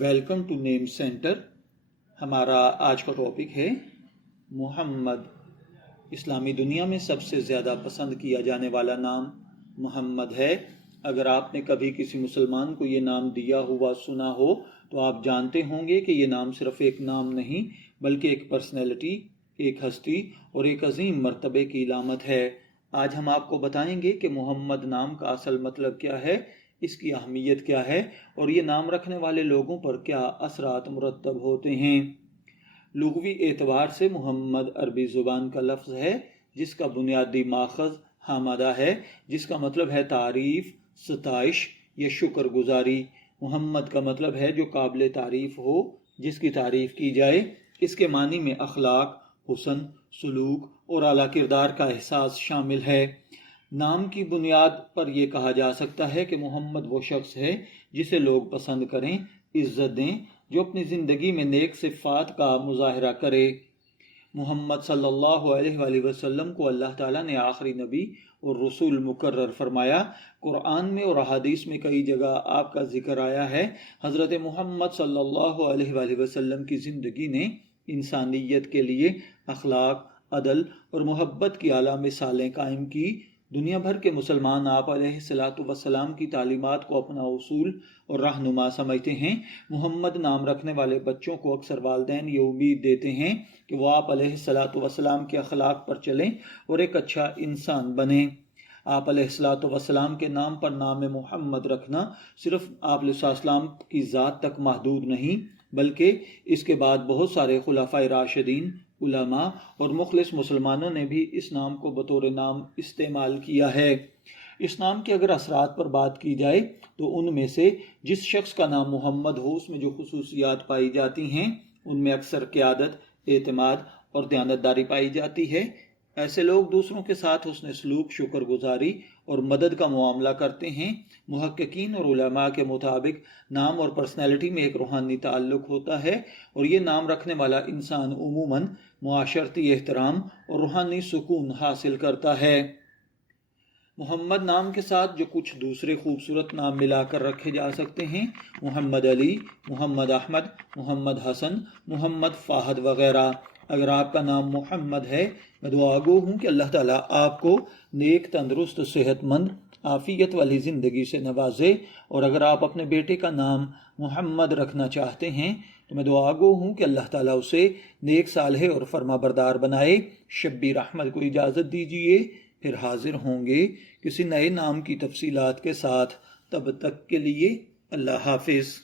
Welcome to name centre. ہمارا آج کا ٹاپک ہے محمد۔ اسلامی دنیا میں سب سے زیادہ پسند کیا جانے والا نام محمد ہے۔ اگر آپ نے کبھی کسی مسلمان کو یہ نام دیا ہوا سنا ہو تو آپ جانتے ہوں گے کہ یہ نام صرف ایک نام نہیں بلکہ ایک پرسنالٹی، ایک ہستی اور ایک عظیم مرتبے کی علامت ہے۔ آج ہم آپ کو بتائیں گے کہ محمد نام کا اصل مطلب کیا ہے، اس کی اہمیت کیا ہے اور یہ نام رکھنے والے لوگوں پر کیا اثرات مرتب ہوتے ہیں۔ لغوی اعتبار سے محمد عربی زبان کا لفظ ہے جس کا بنیادی ماخذ حامدہ ہے، جس کا مطلب ہے تعریف، ستائش یا شکر گزاری۔ محمد کا مطلب ہے جو قابل تعریف ہو، جس کی تعریف کی جائے۔ اس کے معنی میں اخلاق، حسن، سلوک اور اعلیٰ کردار کا احساس شامل ہے۔ نام کی بنیاد پر یہ کہا جا سکتا ہے کہ محمد وہ شخص ہے جسے لوگ پسند کریں، عزت دیں، جو اپنی زندگی میں نیک صفات کا مظاہرہ کرے۔ محمد صلی اللہ علیہ وآلہ وسلم کو اللہ تعالیٰ نے آخری نبی اور رسول مقرر فرمایا۔ قرآن میں اور احادیث میں کئی جگہ آپ کا ذکر آیا ہے۔ حضرت محمد صلی اللہ علیہ وآلہ وسلم کی زندگی نے انسانیت کے لیے اخلاق، عدل اور محبت کی اعلیٰ مثالیں قائم کی۔ دنیا بھر کے مسلمان آپ علیہ السلام کی تعلیمات کو اپنا اصول اور رہنما سمجھتے ہیں۔ محمد نام رکھنے والے بچوں کو اکثر والدین یہ امید دیتے ہیں کہ وہ آپ علیہ السلام کے اخلاق پر چلیں اور ایک اچھا انسان بنیں۔ آپ علیہ السلام کے نام پر نام محمد رکھنا صرف آپ علیہ السلام کی ذات تک محدود نہیں بلکہ اس کے بعد بہت سارے خلفائے راشدین، علماء اور مخلص مسلمانوں نے بھی اس نام کو بطور نام استعمال کیا ہے۔ اس نام کے اگر اثرات پر بات کی جائے تو ان میں سے جس شخص کا نام محمد ہو اس میں جو خصوصیات پائی جاتی ہیں ان میں اکثر قیادت، اعتماد اور دیانتداری پائی جاتی ہے۔ ایسے لوگ دوسروں کے ساتھ حسن سلوک، شکر گزاری اور مدد کا معاملہ کرتے ہیں۔ محققین اور علماء کے مطابق نام اور پرسنالٹی میں ایک روحانی تعلق ہوتا ہے اور یہ نام رکھنے والا انسان عموماً معاشرتی احترام اور روحانی سکون حاصل کرتا ہے۔ محمد نام کے ساتھ جو کچھ دوسرے خوبصورت نام ملا کر رکھے جا سکتے ہیں، محمد علی، محمد احمد، محمد حسن، محمد فہد وغیرہ۔ اگر آپ کا نام محمد ہے، میں دعا گو ہوں کہ اللہ تعالیٰ آپ کو نیک، تندرست، صحت مند، عافیت والی زندگی سے نوازے۔ اور اگر آپ اپنے بیٹے کا نام محمد رکھنا چاہتے ہیں تو میں دعا گو ہوں کہ اللہ تعالیٰ اسے نیک، صالح اور فرما بردار بنائے۔ شبیر احمد کو اجازت دیجیے، پھر حاضر ہوں گے کسی نئے نام کی تفصیلات کے ساتھ۔ تب تک کے لیے اللہ حافظ۔